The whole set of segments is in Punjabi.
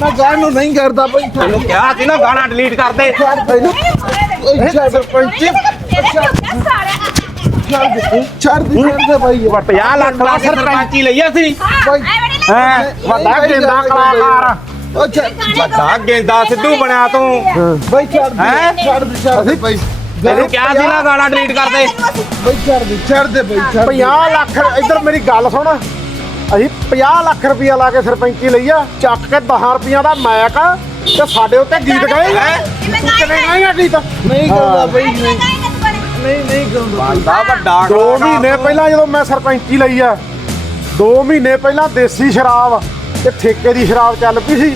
ਮੈਂ ਗਾਣ ਨੂੰ ਨਹੀਂ ਕਰਦਾ ਬਈ। ਤੈਨੂੰ ਕਿਹਾ ਸੀ ਨਾ ਗਾਣਾ ਡਿਲੀਟ ਕਰ ਦੇ। ਓਏ ਸਰਪੰਚ ਛੱਡ ਦੇ ਛੱਡ ਦੇ ਛੱਡ ਦੇ ਬਈ। 50 ਲੱਖ ਲਾ ਕੇ ਸਰਪੰਚੀ। ਲਈ ਅਸੀਂ। ਹਾਂ ਵੱਡਾ ਗੇਂਦਾ ਕਲਾਕਾਰ। ਓ ਛੱਡ ਵੱਡਾ ਗੇਂਦਾ ਸਿੱਧੂ ਬਣਿਆ ਤੂੰ। ਬਈ ਛੱਡ ਦੇ ਹੈਂ? ਛੱਡ ਦੇ ਛੱਡ ਦੇ ਬਈ। ਤੈਨੂੰ ਕਿਹਾ ਸੀ ਨਾ ਗਾਣਾ ਡਿਲੀਟ ਕਰ ਦੇ। ਬਈ ਛੱਡ ਦੇ ਛੱਡ ਦੇ ਬਈ ਛੱਡ ਦੇ। 50 ਲੱਖ ਇੱਧਰ ਮੇਰੀ ਗੱਲ ਸੁਣ। ਅਸੀਂ 50 ਲੱਖ ਰੁਪਇਆ ਲਾ ਕੇ ਸਰਪੰਚੀ ਲਈ ਆ ਚੱਕ ਕੇ 10 ਰੁਪਈਆ ਦਾ ਮੈਕ ਤੇ ਸਾਡੇ ਉੱਤੇ ਗੀਤ ਗਾਏਗਾ ਤੂੰ ਕਿਵੇਂ ਗਾਏਗਾ ਗੀਤ? ਨਹੀਂ ਕਰਦਾ ਬਈ ਨਹੀਂ। ਨਹੀਂ ਨਹੀਂ ਕਰਦਾ ਬੰਦਾ ਵੱਡਾ ਦੋ ਮਹੀਨੇ ਪਹਿਲਾਂ ਜਦੋਂ ਮੈਂ ਸਰਪੰਚੀ ਲਈ ਆ ਦੋ ਮਹੀਨੇ ਪਹਿਲਾਂ ਦੇਸੀ ਸ਼ਰਾਬ ਤੇ ਠੇਕੇ ਦੀ ਸ਼ਰਾਬ ਚੱਲ ਪਈ ਸੀ।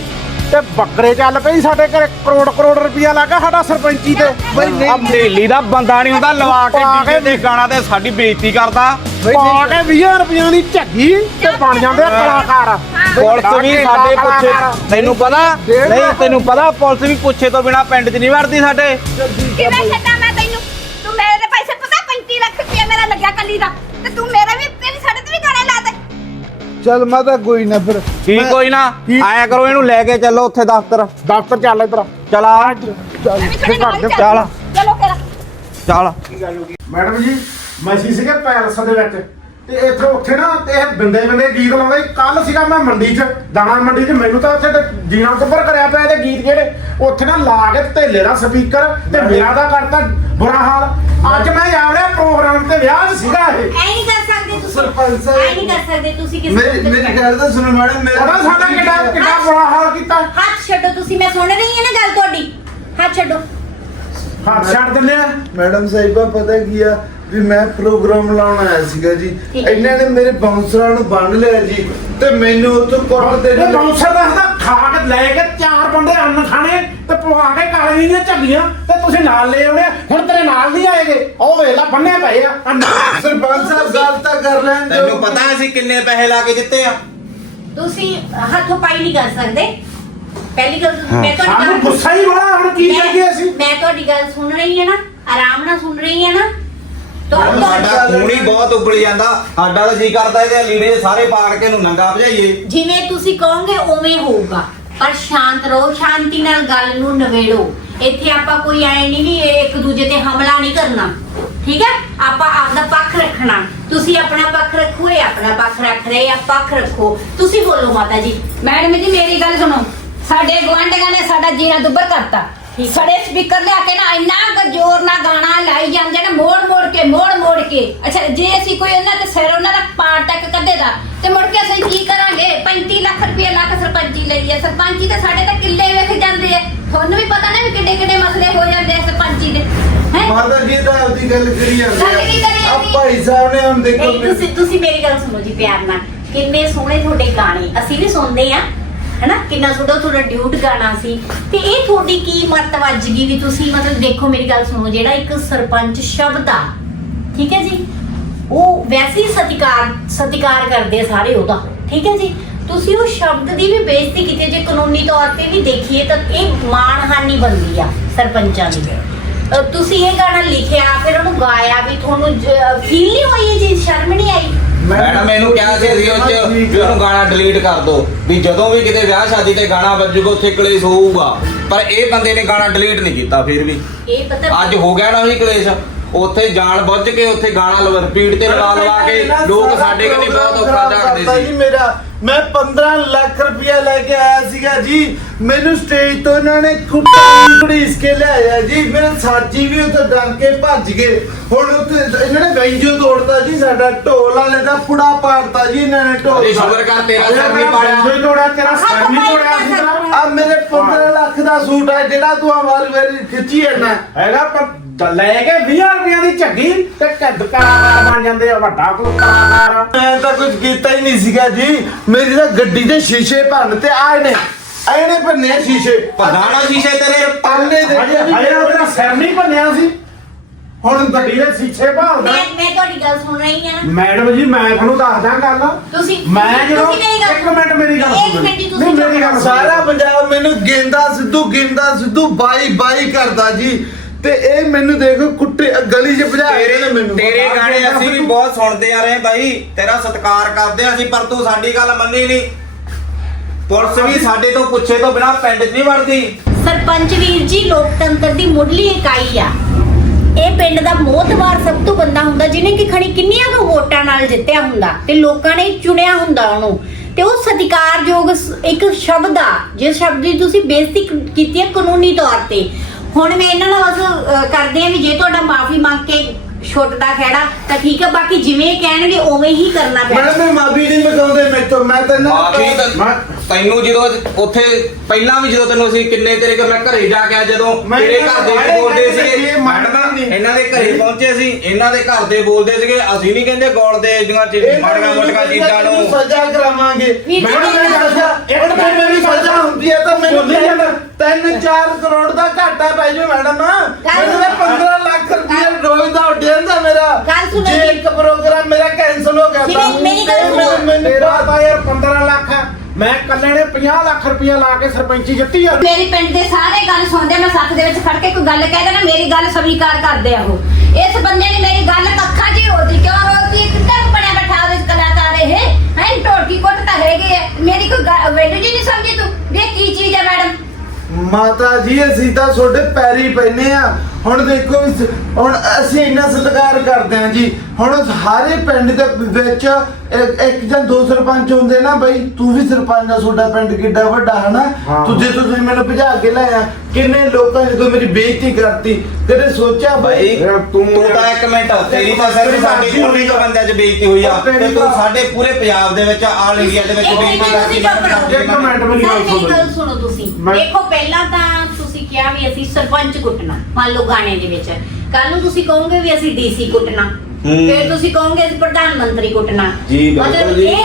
ਤੇ ਬੱਕਰੇ ਚੱਲ ਪਈ ਸਾਡੇ ਘਰੇ ਕਰੋੜ ਕਰੋੜ ਰੁਪਇਆ ਲੱਗਾ ਸਾਡਾ ਸਰਪੰਚੀ ਤੇ। ਬਈ ਨਹੀਂ। ਦਾ ਬੰਦਾ ਨਹੀਂ ਹੁੰਦਾ ਲਵਾ ਕੇ ਪਾ ਕੇ ਡੀਜੇ ਦੇ ਗਾਣਾ ਤੇ ਸਾਡੀ ਬੇਇੱਜ਼ਤੀ ਕਰਦਾ। ਪਾ ਨਹੀਂ। ਕੇ 20 ਰੁਪਈਆਂ ਦੀ ਝੱਗੀ ਤੇ ਬਣ ਜਾਂਦੇ ਆ ਕਲਾਕਾਰ। ਪੁਲਿਸ ਵੀ ਸਾਡੇ ਪੁੱਛੇ। ਤੈਨੂੰ ਪਤਾ? ਨਹੀਂ ਤੈਨੂੰ ਪਤਾ ਪੁਲਿਸ ਵੀ ਪੁੱਛੇ ਤੋਂ ਬਿਨਾ ਪਿੰਡ 'ਚ ਨਹੀਂ ਵੜਦੀ ਸਾਡੇ। ਕਿਵੇਂ ਛੱਡਾਂ ਮੈਂ ਤੈਨੂੰ? ਤੂੰ ਮੇਰੇ ਦੇ ਪੈਸੇ ਪਤਾ 35 ਲੱਖ ਰੁਪਏ ਮੇਰਾ ਲੱਗਿਆ ਕੱਲੀ ਦਾ। ਤੇ ਤੂੰ ਮੇਰੇ ਵੀ ਚੱਲ ਮਾਤਾ ਕੋਈ ਨਾ ਫਿਰ। ਕੀ ਮੈਂ- ਕੋਈ ਨਾ? ਆਇਆ ਕਰੋ ਇਹਨੂੰ ਲੈ ਕੇ ਚੱਲੋ ਉੱਥੇ ਦਫ਼ਤਰ। ਦਫ਼ਤਰ ਚੱਲ ਇੱਧਰ। ਚਲਾ ਮੈਂ ਹੀ ਚੱਲ। ਚੱਲ। ਚਲੋ। ਫਿਰ। ਚੱਲ। ਮੈਡਮ ਜੀ ਮੈਸੀ ਸੀਗੇ ਪੈਲਸ ਦੇ ਵਿੱਚ। ਤੇ ਇੱਥੇ ਉੱਥੇ ਨਾ ਤੇ ਇਹ ਬਿੰਦੇ ਬਿੰਦੇ ਗੀਤ ਲਾਉਂਦੇ। ਕੱਲ ਸੀਗਾ ਮੈਂ ਮੰਡੀ 'ਚ ਦਾਣਾ ਮੰਡੀ 'ਚ। ਮੈਨੂੰ ਤਾਂ ਉੱਥੇ ਤੇ ਜੀਣਾ ਉੱਪਰ ਕਰਿਆ ਪਿਆ ਇਹਦੇ ਗੀਤ ਜਿਹੜੇ। ਉੱਥੇ ਨਾ ਲਾ ਕੇ ਧੇਲੇ ਦਾ ਸਪੀਕਰ ਤੇ ਮੇਰਾ ਦਾ ਕਰਤਾ ਬੁਰਾ ਹਾਲ। ਅੱਜ ਮੈਂ ਆਵੜਿਆ ਪ੍ਰੋਗਰਾਮ ਤੇ ਵਿਆਹ 'ਚ ਸੀਗਾ ਇਹ। ਐ ਨਹੀਂ ਕਰ ਸਕਦੇ ਤੁਸੀਂ। ਸਰਪੰਚ ਸਾਹਿਬ। ਐ ਨਹੀਂ ਕਰ ਸਕਦੇ ਤੁਸੀਂ ਕਿਸੇ ਮੇਰੀ ਨੂੰ ਮੇਰੀ ਗੱਲ ਤਾਂ ਸੁਣੋ ਮੈਡਮ ਮੇਰਾ ਉਹਦਾ ਸਾਡਾ ਕਿੱਡਾ ਕਿੱਡਾ ਬੁਰਾ ਹਾਲ ਕੀਤਾ। ਹੱਥ ਛੱਡੋ ਤੁਸੀਂ ਮੈਂ ਸੁਣ ਰਹੀ ਹਾਂ ਨਾ ਗੱਲ ਤੁਹਾਡੀ। ਹੱਥ ਛੱਡੋ। ਹੱਥ ਛੱਡ ਦਿੰਦੇ ਆ। ਮੈਡਮ ਸਾਹਿਬਾ ਪਤਾ ਕੀ ਆ ਵੀ ਮੈਂ ਪ੍ਰੋਗਰਾਮ ਲਾਉਣ ਆਇਆ ਸੀਗਾ ਜੀ। ਠੀਕ ਹੈ। ਇਹਨਾਂ ਨੇ ਮੇਰੇ ਬਾਉਂਸਰਾਂ ਨੂੰ ਬੰਨ ਲਿਆ ਜੀ ਤੇ ਮੈਨੂੰ ਉੱਥੋਂ ਕੁੱਟ ਦੇ ਇਹ ਬਾਉਂਸਰ ਦਾ ਹਦਾ ਖਾ ਕੇ ਲੈ ਕੇ ਚਾਰ ਬੰਦੇ ਅੰਨ ਖਾਣੇ ਪਵਾ ਕੇ ਕਾਲੇ ਦੀਆਂ ਝੱਗੀਆਂ ਤੇ ਤੁਸੀਂ ਨਾਲ ਲੈ ਆਉਣੇ ਹੁਣ ਤੇਰੇ ਨਾਲ ਨਹੀਂ ਆਏਗੇ। ਉਹ ਵੇਖ ਲੈ ਬੰਨੇ ਪਏ ਆ। ਸਰਪੰਚ ਸਾਹਿਬ ਗੱਲ ਤਾਂ ਕਰ ਲੈਣ ਦਿਓ। ਤੈਨੂੰ ਪਤਾ ਅਸੀਂ ਕਿੰਨੇ ਪੈਸੇ ਲਾ ਕੇ ਜਿੱਤੇ ਆ? ਤੁਸੀਂ ਹੱਥੋਂ ਪਾਈ ਨਹੀਂ ਕਰ ਸਕਦੇ। ਪਹਿਲੀ ਗੱਲ ਮੈਂ ਤੁਹਾਡੀ ਸਾਨੂੰ ਗੱਲ ਗੁੱਸਾ ਹੀ ਬੜਾ ਹੁਣ ਕੀ ਮੈਂ- ਕਰੀਏ ਅਸੀਂ? ਮੈਂ ਤੁਹਾਡੀ ਗੱਲ ਸੁਣ ਰਹੀ ਹਾਂ ਨਾ ਆਰਾਮ ਨਾਲ ਸੁਣ ਰਹੀ ਹਾਂ ਨਾ। ਤੁਹਾ- ਸਾਡਾ ਤੁਹਾ- ਖੂਨ ਹੀ ਬਹੁਤ ਉੱਬਲ ਜਾਂਦਾ। ਸਾਡਾ ਤਾਂ ਜੀ ਕਰਦਾ ਇਹਦੇ ਲੀੜੇ ਸਾਰੇ ਪਾੜ ਕੇ ਨੂੰ ਨੰਗਾ ਭਜਾਈਏ। ਜਿਵੇਂ ਤੁਸੀਂ ਕਹੋਗੇ ਉਵੇਂ ਹੋਊਗਾ। ਪਰ ਸ਼ਾਂਤ ਰਹੋ ਸ਼ਾਂਤੀ ਨਾਲ ਗੱਲ ਨੂੰ ਨਵੇੜੋ ਇੱਥੇ ਆਪਾਂ ਕੋਈ ਐ ਨਹੀਂ ਵੀ ਇੱਕ ਦੂਜੇ ਤੇ ਹਮਲਾ ਨਹੀਂ ਕਰਨਾ। ਠੀਕ ਹੈ? ਆਪਾਂ ਆਪਦਾ ਪੱਖ ਰੱਖਣਾ। ਤੁਸੀਂ ਆਪਣਾ ਪੱਖ ਰੱਖੋ ਇਹ ਆਪਣਾ ਪੱਖ ਰੱਖ ਰਹੇ ਆ ਪੱਖ ਰੱਖੋ। ਤੁਸੀਂ ਬੋਲੋ ਮਾਤਾ ਜੀ। ਮੈਡਮ ਜੀ ਮੇਰੀ ਗੱਲ ਸੁਣੋ। ਸਾਡੇ ਗੁਆਂਢੀਆਂ ਨੇ ਸਾਡਾ ਜੀਣਾ ਦੁੱਬਰ ਕਰਤਾ। ਸੜੇ ਸਪੀਕਰ ਲਿਆ ਕੇ ਨਾ ਇੰਨਾ ਜ਼ੋਰ ਨਾਲ ਗਾਣਾ ਲਾਈ ਜਾਂਦੇ ਨੇ ਮੋੜ ਮੋੜ ਕੇ ਮੋੜ ਮੋੜ ਕੇ। ਅੱਛਾ ਜੇ ਅਸੀਂ ਕੋਈ ਉਹਨਾਂ ਦੇ ਸਿਰ ਉਹਨਾਂ ਦਾ ਪਾਰ ਟੱਕ ਕੱਢੇ ਦਾ ਤੇ ਮੁੜ ਕੇ ਅਸੀਂ ਕੀ ਕਰਾਂਗੇ 35 ਲੱਖ ਰੁਪਏ ਲੱਖ ਸਰਪੰਚੀ ਲਈ ਹੈ। ਸਰਪੰਚੀ ਤੇ ਸਾਡੇ ਤਾਂ ਕਿੱਲੇ ਵੇਖ ਜਾਂਦੇ ਆ। ਤੁਹਾਨੂੰ ਵੀ ਪਤਾ ਨਾ ਵੀ ਕਿੱਡੇ ਕਿੱਡੇ ਮਸਲੇ ਹੋ ਜਾਂਦੇ ਆ ਸਰਪੰਚੀ ਦੇ। ਹੈ? ਮਾਤਾ ਜੀ ਤਾਂ ਆਪਦੀ ਗੱਲ ਕਰੀ ਜਾਂਦੇ ਗੱਲ ਕੀ ਕਰੀ ਆ ਜਾਂਦੀ? ਭਾਈ ਸਾਹਿਬ ਨੇ ਹੁਣ ਦੇਖੋ ਨਹੀਂ ਤੁਸੀਂ ਤੁਸੀਂ ਮੇਰੀ ਗੱਲ ਸੁਣੋ ਜੀ ਪਿਆਰ ਨਾਲ। ਕਿੰਨੇ ਸੋਹਣੇ ਤੁਹਾਡੇ ਗਾਣੇ। ਅਸੀਂ ਵੀ ਸੁਣਦੇ ਆ। ਹਨਾ? ਕਿੰਨਾ ਸੋਹਣਾ ਤੁਹਾਡਾ ਡਿਊਟ ਗਾਣਾ ਸੀ। ਤੇ ਇਹ ਤੁਹਾਡੀ ਕੀ ਮੱਤ ਵੱਜ ਗਈ ਵੀ ਤੁਸੀਂ ਮਤਲਬ ਦੇਖੋ ਮੇਰੀ ਗੱਲ ਸੁਣੋ ਜਿਹੜਾ ਇੱਕ ਸਰਪੰਚ ਸ਼ਬਦ ਆ। ਠੀਕ ਹੈ ਜੀ? ਉਹ ਵੈਸੇ ਹੀ ਸਤਿਕਾਰ ਸਤਿਕਾਰ ਕਰਦੇ ਆ ਸਾਰੇ ਉਹਦਾ ਠੀਕ ਹੈ ਜੀ? ਤੁਸੀਂ ਉਹ ਸ਼ਬਦ ਦੀ ਵੀ ਬੇਇੱਜ਼ਤੀ ਕੀਤੀ। ਜੇ ਕਾਨੂੰਨੀ ਤੌਰ ਤੇ ਵੀ ਦੇਖੀਏ ਤਾਂ ਇਹ ਮਾਣਹਾਨੀ ਬਣਦੀ ਆ ਸਰਪੰਚਾਂ ਦੀ। ਤੁਸੀਂ ਇਹ ਗਾਣਾ ਲਿਖਿਆ ਫਿਰ ਉਹਨੂੰ ਗਾਇਆ ਵੀ ਤੁਹਾਨੂੰ ਫੀਲ ਨਹੀਂ ਹੋਈ ਚੀਜ਼? ਸ਼ਰਮ ਨਹੀਂ ਆਈ? ਮੈਡਮ ਮੈਨੂੰ ਕਿਹਾ ਸੀ ਉਹ ਚ ਵੀ ਉਹਨੂੰ ਗਾਣਾ ਡਿਲੀਟ ਕਰ ਦੋ। ਵੀ ਜਦੋਂ ਵੀ ਕਿਤੇ ਵਿਆਹ ਸ਼ਾਦੀ ਤੇ ਗਾਣਾ ਵੱਜੂਗਾ ਉੱਥੇ ਕਲੇਸ਼ ਹੋਊਗਾ। ਪਰ ਇਹ ਬੰਦੇ ਨੇ ਗਾਣਾ ਡਿਲੀਟ ਨਹੀਂ ਕੀਤਾ ਫਿਰ ਵੀ। ਇਹ ਪਤਾ ਅੱਜ ਹੋ ਗਿਆ ਨਾ ਵੀ ਕਲੇਸ਼? ਉੱਥੇ ਜਾਣ ਬੁੱਝ ਕੇ ਉੱਥੇ ਗਾਣਾ ਲਵ ਰਿਪੀਟ ਤੇ ਲਗਾ ਲਵਾ ਕੇ ਲੋਕ ਸਾਡੇ ਕੰਨੇ ਬਹੁਤ ਔਖਾ ਝਾਕਦੇ ਜੀ ਸੀ। ਮੇਰਾ। ਮੈਂ 15 ਲੱਖ ਰੁਪਇਆ ਲੈ ਕੇ ਆਇਆ ਸੀਗਾ ਜੀ। ਮੈਨੂੰ ਸਟੇਜ ਤੋਂ ਇਹਨਾਂ ਨੇ ਕੁੱਟਾਂ ਘੜੀਸ ਕੇ ਲਿਆਇਆ ਜੀ। ਮੇਰੇ ਸਾਥੀ ਵੀ ਉੱਥੇ ਡਰ ਕੇ ਭੱਜ ਗਏ। ਹੁਣ ਉੱਥੇ ਇਹਨਾਂ ਨੇ ਵੈਂਜੋ ਤੋੜਤਾ ਜੀ ਸਾਡਾ। ਢੋਲ ਵਾਲੇ ਦਾ ਪੁੜਾ ਪਾੜਤਾ ਜੀ ਇਹਨਾਂ ਨੇ ਢੋਲ ਅਰੇ ਸ਼ੁਕਰ ਕਰ ਤੇਰਾ ਸਿਰ ਨਹੀਂ ਪਾੜਿਆ। ਕੋਈ ਤੋੜਿਆ ਤੇਰਾ ਸਿਰ ਨਹੀਂ ਤੋੜਿਆ ਸੀ ਆ ਮੇਰੇ 15 ਲੱਖ ਦਾ ਸੂਟ ਹੈ ਜਿਹੜਾ ਤੂੰ ਆ ਵਾਰ ਵਾਰੀ ਖਿੱਚੀ ਜਾਂਦਾ ਹੈਗਾ ਪਰ ਲੈ ਕੇ 20 ਰੁਪਈਆਂ ਦੀ ਝੱਗੀ ਤੇ ਢਿੱਡ ਕਲਾਕਾਰ ਬਣ ਜਾਂਦੇ ਆ ਵੱਡਾ ਕੋਈ ਕਲਾਕਾਰ ਮੈਂ ਤਾਂ ਕੁਝ ਕੀਤਾ ਹੀ ਨਹੀਂ ਸੀਗਾ ਜੀ। ਮੇਰੀ ਤਾਂ ਗੱਡੀ ਦੇ ਸ਼ੀਸ਼ੇ ਭੰਨ ਤੇ ਆਏ ਨੇ। ਆਏ ਨੇ ਭੰਨੇ ਸ਼ੀਸ਼ੇ। ਪਧਾਣਾ ਸ਼ੀਸ਼ੇ ਤੇਰੇ। ਤਾਲੇ ਦੇ ਹਜੇ ਹਜੇ ਉਹਦਾ ਸਿਰ ਨਹੀਂ ਭੰਨਿਆ ਸੀ। ਹੁਣ ਗੱਡੀ ਦੇ ਸੀਛੇ ਭਾਲਦਾ। ਮੈਂ ਮੈਂ ਤੁਹਾਡੀ ਗੱਲ ਸੁਣ ਰਹੀ ਹਾਂ। ਮੈਡਮ ਜੀ ਮੈਂ ਤੁਹਾਨੂੰ ਦੱਸਦਾ ਗੱਲ। ਤੁਸੀਂ ਮੈਂ ਜਦੋਂ ਤੁਸੀਂ ਮੇਰੀ ਗੱਲ ਇੱਕ ਮਿੰਟ ਮੇਰੀ ਗੱਲ ਇੱਕ ਸੁਣੋ। ਮਿੰਟ ਜੀ, ਤੁਸੀਂ ਨਹੀਂ ਮੇਰੀ ਗੱਲ ਸਾਰਾ ਪੰਜਾਬ ਮੈਨੂੰ ਗੇਂਦਾ ਸਿੱਧੂ ਗੇਂਦਾ ਸਿੱਧੂ ਬਾਈ ਬਾਈ ਕਰਦਾ ਜੀ। ਤੇ ਇਹ ਮੈਨੂੰ ਦੇਖੋ ਕੁੱਟੇ ਗਲੀ 'ਚ ਭਜਾ ਕੇ ਤੇਰੇ ਮੈਨੂੰ। ਤੇਰੇ ਗਾਣੇ ਅਸੀਂ ਵੀ ਬਹੁਤ ਸੁਣਦੇ ਆ ਰਹੇ ਬਾਈ। ਤੇਰਾ ਸਤਿਕਾਰ ਕਰਦੇ ਆ ਅਸੀਂ ਪਰ ਤੂੰ ਸਾਡੀ ਗੱਲ ਮੰਨੀ ਨਹੀਂ। ਪੁਲਿਸ ਵੀ ਸਾਡੇ ਤੋਂ ਪੁੱਛੇ ਤੋਂ ਬਿਨਾ ਪਿੰਡ 'ਚ ਨਹੀਂ ਵੜਦੀ। ਸਰਪੰਚ ਵੀਰ ਜੀ ਲੋਕਤੰਤਰ ਦੀ ਮੁੱਢਲੀ ਇਕਾਈ ਆ। ਇਹ ਪਿੰਡ ਦਾ ਮੋਹਤਵਾਰ ਸਭ ਤੋਂ ਬੰਦਾ ਹੁੰਦਾ ਜਿਹਨੇ ਕਿ ਖਣੀ ਕਿੰਨੀਆਂ ਕੁ ਵੋਟਾਂ ਨਾਲ ਜਿੱਤਿਆ ਹੁੰਦਾ ਤੇ ਲੋਕਾਂ ਨੇ ਚੁਣਿਆ ਹੁੰਦਾ ਉਹਨੂੰ। ਤੇ ਉਹ ਸਤਿਕਾਰਯੋਗ ਇੱਕ ਸ਼ਬਦ ਆ ਜਿਸ ਸ਼ਬਦ ਦੀ ਤੁਸੀਂ ਬੇਇੱਜ਼ਤੀ ਕੀਤੀ ਹੈ ਕਾਨੂੰਨੀ ਤੌਰ ਤੇ। ਹੁਣ ਮੈਂ ਇਹਨਾਂ ਨਾਲ ਬਸ ਕਰਦੇ ਆ ਵੀ ਜੇ ਤੁਹਾਡਾ ਮਾਫੀ ਮੰਗ ਕੇ ਛੁੱਟਦਾ ਖਹਿੜਾ ਤਾਂ ਠੀਕ ਹੈ ਬਾਕੀ ਜਿਵੇਂ ਕਹਿਣਗੇ ਉਵੇਂ ਹੀ ਕਰਨਾ ਪੈਣਾ। ਮੈਡਮ ਮੈਂ ਮਾਫੀ ਨਹੀਂ ਮੰਗਾਉਂਦੇ ਮੇਰੇ ਤੋਂ ਮੈਂ ਤਾਂ ਨੂੰ ਮਾਫੀ ਤਾਂ ਮੈਂ- ਤੈਨੂੰ ਜਦੋਂ ਉੱਥੇ ਪਹਿਲਾਂ ਵੀ ਜਦੋਂ ਤੈਨੂੰ ਅਸੀਂ ਕਿੰਨੇ ਤੇਰੇ ਘਰ ਮੈਂ ਘਰੇ ਜਾ ਕੇ ਆਇਆ ਜਦੋਂ ਮੈਂ ਤੇਰੇ ਘਰ ਦੇ ਬੋਲਦੇ ਸੀਗੇ ਮੈਡਮ ਨਹੀਂ। ਇਹਨਾਂ ਦੇ ਘਰੇ ਪਹੁੰਚੇ ਸੀ ਇਹਨਾਂ ਦੇ ਘਰ ਦੇ ਬੋਲਦੇ ਸੀਗੇ ਅਸੀਂ ਨਹੀਂ ਕਹਿੰਦੇ ਗੋਲ ਦੇ ਜਿਹੜੀਆਂ ਚੀਜ਼ਾਂ ਮਾੜੀਆਂ ਮੋਟੀਆਂ ਚੀਜ਼ਾਂ ਨੂੰ ਸਜ਼ਾ ਕਰਾਵਾਂਗੇ ਜੀ, ਮੈਡਮ ਮੈਂ ਸਜ਼ਾ ਇੱਕ ਮਿੰਟ ਮੇਰੀ ਸਜ਼ਾ ਹੁੰਦੀ ਹੈ ਤਾਂ ਮੈਨੂੰ ਬੋਲੀ ਜਾਂਦਾ। 3-4 ਕਰੋੜ ਦਾ ਘਾਟਾ ਪੈ ਜਾਊ ਮੈਡਮ ਮੈਨੂੰ ਤਾਂ 15 ਲੱਖ ਰੁਪਏ ਰੋਜ਼ ਦਾ ਉੱਡ ਜਾਂਦਾ ਮੇਰਾ ਗੱਲ ਸੁਣੋ ਜੇ ਜੀ। ਇੱਕ ਪ੍ਰੋਗਰਾਮ ਮੇਰਾ ਕੈਨਸਲ ਹੋ ਗਿਆ ਜਿਵੇਂ ਮੇਰੀ ਗੱਲ ਸੁਣੋ। ਮੈਨੂੰ ਤੇਰਾ ਤਾਂ ਯਾਰ 15 ਲੱਖ ਮੈਂ ਕੱਲੇ ਨੇ 50 ਲੱਖ ਰੁਪਇਆ ਲਾ ਕੇ ਸਰਪੰਚੀ ਜਿੱਤੀ ਆ। ਮੇਰੀ ਪਿੰਡ ਦੇ ਸਾਰੇ ਗੱਲ ਸੁਣਦੇ ਮੈਂ ਸੱਥ ਦੇ ਵਿੱਚ ਖੜ ਕੇ ਕੋਈ ਗੱਲ ਕਹਿ ਦੇਣਾ ਮੇਰੀ ਗੱਲ ਸਵੀਕਾਰ ਕਰਦੇ ਆ ਉਹ। ਇਸ ਬੰਦੇ ਨੇ ਮੇਰੀ ਗੱਲ ਅੱਖਾਂ 'ਚ ਹੀ ਰੋਦੀ ਕਿਉਂ ਰੋਦੀ ਕਿੱਦਾਂ ਬਣਿਆ ਬੈਠਾ ਉਹਦੇ ਕਲਾਕਾਰ ਇਹ? ਹੈ ਢੋਲਕੀ ਕੁੱਟ ਤਾਂ ਹੈਗੇ ਆ। ਮੇਰੀ ਕੋਈ ਵੈਲਿਊ ਜੀ ਨਹੀਂ ਸਮਝੀ ਤੂੰ? ਵੀ ਇਹ ਕੀ ਚੀਜ਼ ਹੈ ਮੈਡਮ? ਮਾਤਾ ਜੀ ਅਸੀਂ ਤਾਂ ਤੁਹਾਡੇ ਪੈਰੀ ਪੈਨੇ ਆ। ਹੁਣ ਦੇਖੋ ਇਸ- ਹੁਣ ਅਸੀਂ ਇੰਨਾ ਸਤਿਕਾਰ ਕਰਦੇ ਆ ਜੀ। ਹੁਣ ਸਾਰੇ ਪਿੰਡ ਦੇ ਵਿੱਚ ਇੱਕ ਇੱਕ ਜਾਂ ਦੋ ਸਰਪੰਚ ਹੁੰਦੇ ਨਾ ਬਈ ਤੂੰ ਵੀ ਸਰਪੰਚ ਦਾ ਤੁਹਾਡਾ ਪਿੰਡ ਕਿੱਡਾ ਵੱਡਾ ਹਨਾ? ਹਾਂ। ਤੂੰ ਜੇ ਤੁਸੀਂ ਮੈਨੂੰ ਭਜਾ ਕੇ ਲਿਆ ਕਿੰਨੇ ਲੋਕਾਂ ਨੇ ਜਦੋਂ ਮੇਰੀ ਬੇਇੱਜ਼ਤੀ ਕਰਤੀ। ਕਦੇ ਸੋਚਿਆ ਬਾਈ ਬਈ ਯਾਰ ਤੂੰ ਤੂੰ ਤਾਂ ਇੱਕ ਮਿੰਟ ਤੇਰੀ ਤਾਂ ਸਿਰਫ ਸਾਡੀ ਕੁੜੀ ਤੋਂ ਬੰਦਿਆਂ 'ਚ ਬੇਇੱਜ਼ਤੀ ਹੋਈ ਆ। ਤੇ ਤੂੰ ਸਾਡੇ ਪੂਰੇ ਪੰਜਾਬ ਦੇ ਵਿੱਚ ਆਲ ਇੰਡੀਆ ਦੇ ਵਿੱਚ ਇੱਕ ਮਿੰਟ ਬੇਇੱਜ਼ਤੀ ਤੁਸੀਂ ਚੁੱਪ ਰਹੋ। ਇੱਕ ਮਿੰਟ ਮੇਰੀ ਗੱਲ ਸੁਣੋ। ਗੱਲ ਸੁਣੋ ਤੁਸੀਂ। ਮੈਂ- ਦੇਖੋ ਪਹਿਲਾਂ ਤਾਂ ਕਿਹਾ ਵੀ ਅਸੀਂ ਸਰਪੰਚ ਕੁੱਟਣਾ ਮੰਨ ਲਓ ਗਾਣੇ ਦੇ ਵਿੱਚ। ਕੱਲ ਨੂੰ ਤੁਸੀਂ ਕਹੋਗੇ ਵੀ ਅਸੀਂ ਡੀਸੀ ਕੁੱਟਣਾ ਹੂੰ। ਫਿਰ ਤੁਸੀਂ ਕਹੋਗੇ ਅਸੀਂ ਪ੍ਰਧਾਨ ਮੰਤਰੀ ਕੁੱਟਣਾ। ਜੀ, ਬਿਲਕੁਲ ਮਤਲਬ ਜੀ। ਇਹ